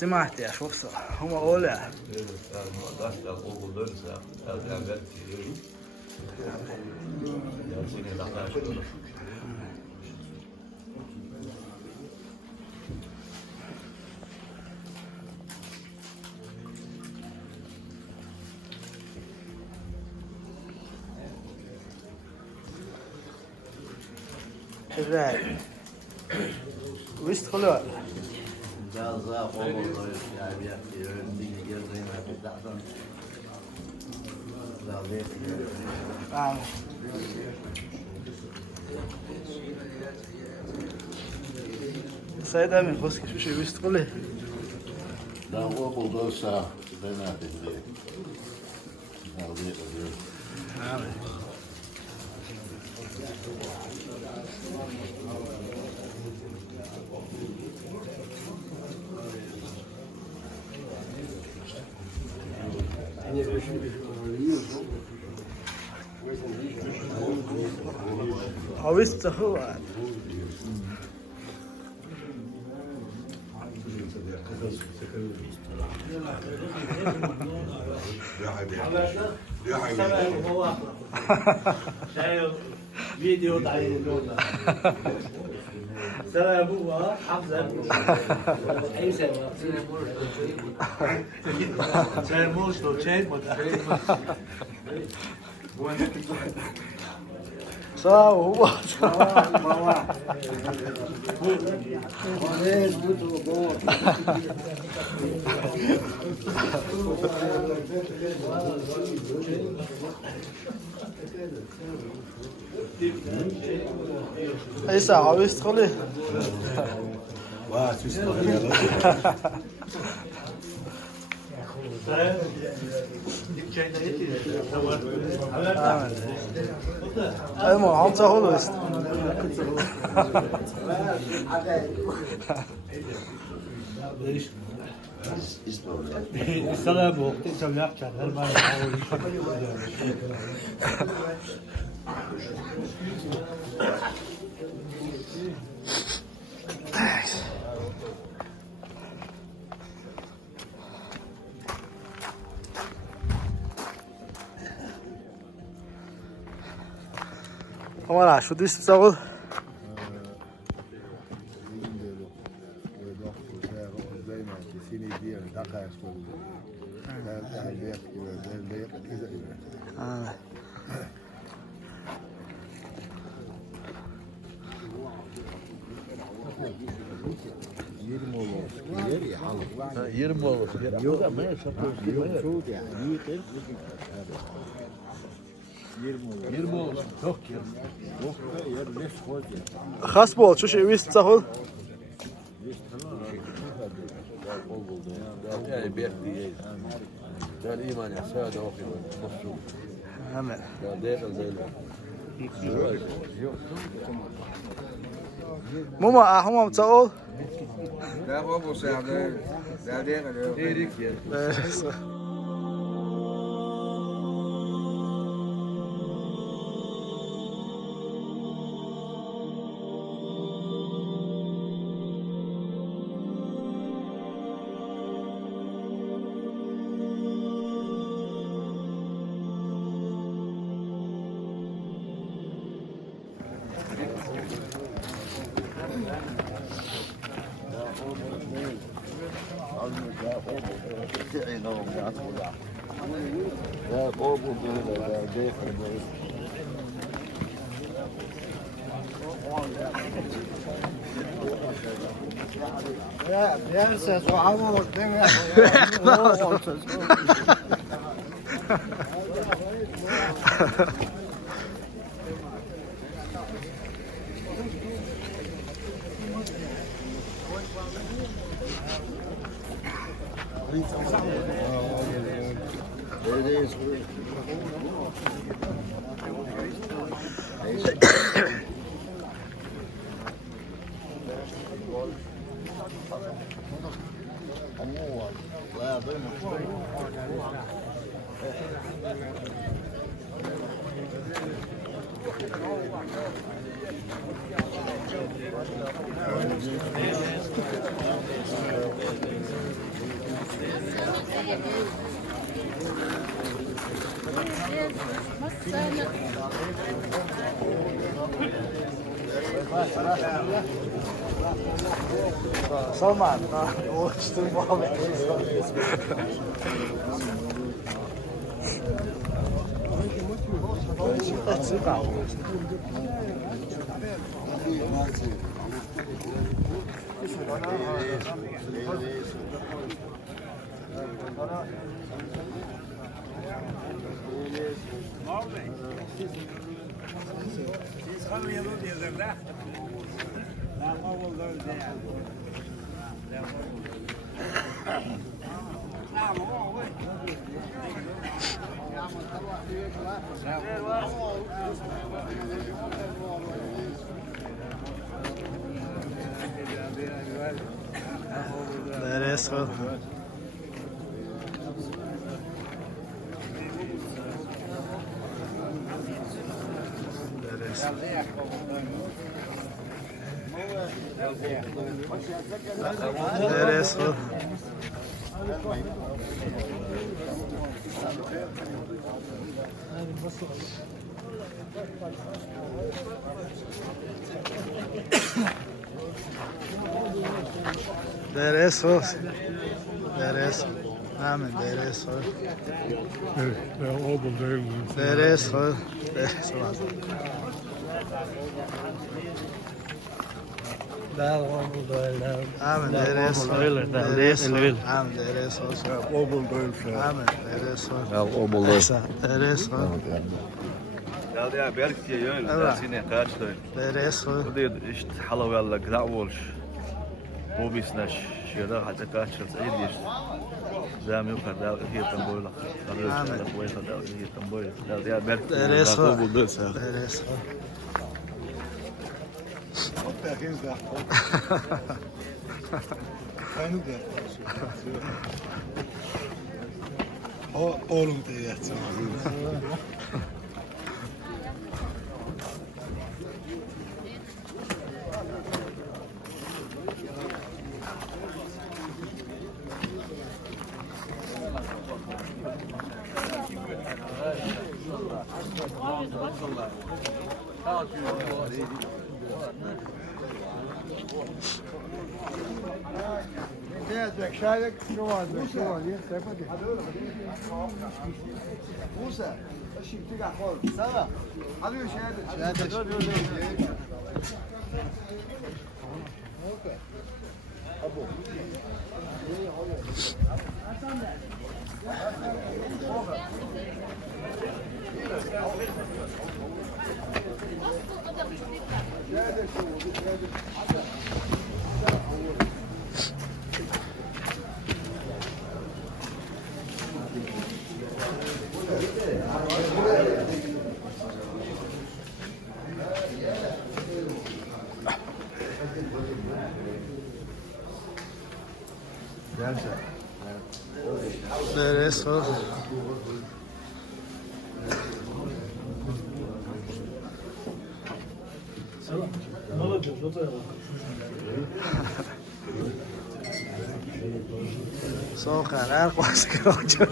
سمعت يا شو بصر هم أولى حلال ويست خلوة سيد أمين خصك شو شيء ويست خلوة لا هو بلدوز ساعة بينات الليل ويست هو شايف فيديو ضعيف سلام ابوها حمزه اي سلام سلام موشلو تشيك صاو هو أي ساعة ويست خلي واه تسمع المهم هم تاخذ ويست السلام وقت تسوي يحكي هالما Vamos شو دوست تسوي خاص بود شو شيء ويست تاخذ يعني بيحكي ده الإيمان يا سادة وفي مصر آمين ده داخل زي ماما هم تاخذ ده بابا سعداء ده داخل Salman, o işte Muhammed. Neresi var? Neresi var? Neresi var? Neresi? Amen, neresi var? Neresi var? Neresi var? Amen, neresi var? Neresi var? Amen, neresi var? Amen, neresi var? Ya o buldu. Neresi var? يا بيركتي يوم أيوة. سيني قاشتوي Neresi var? ودي اشت حلو يلا قدع وولش مو بيسناش شيرا حتى كاشر سعيد يش زام يوكا دا هي تنبويلا آمين. كويسة دا هي تنبويلا دا يا بيركتي Neresi var? buldu. Neresi var? Oğlum diye yatsın. Evet, şahit şu var, şu var. Musa, şimdi gel. Sana. Hadi şahit. Neresi var? Soğuk her kwasi kıracak.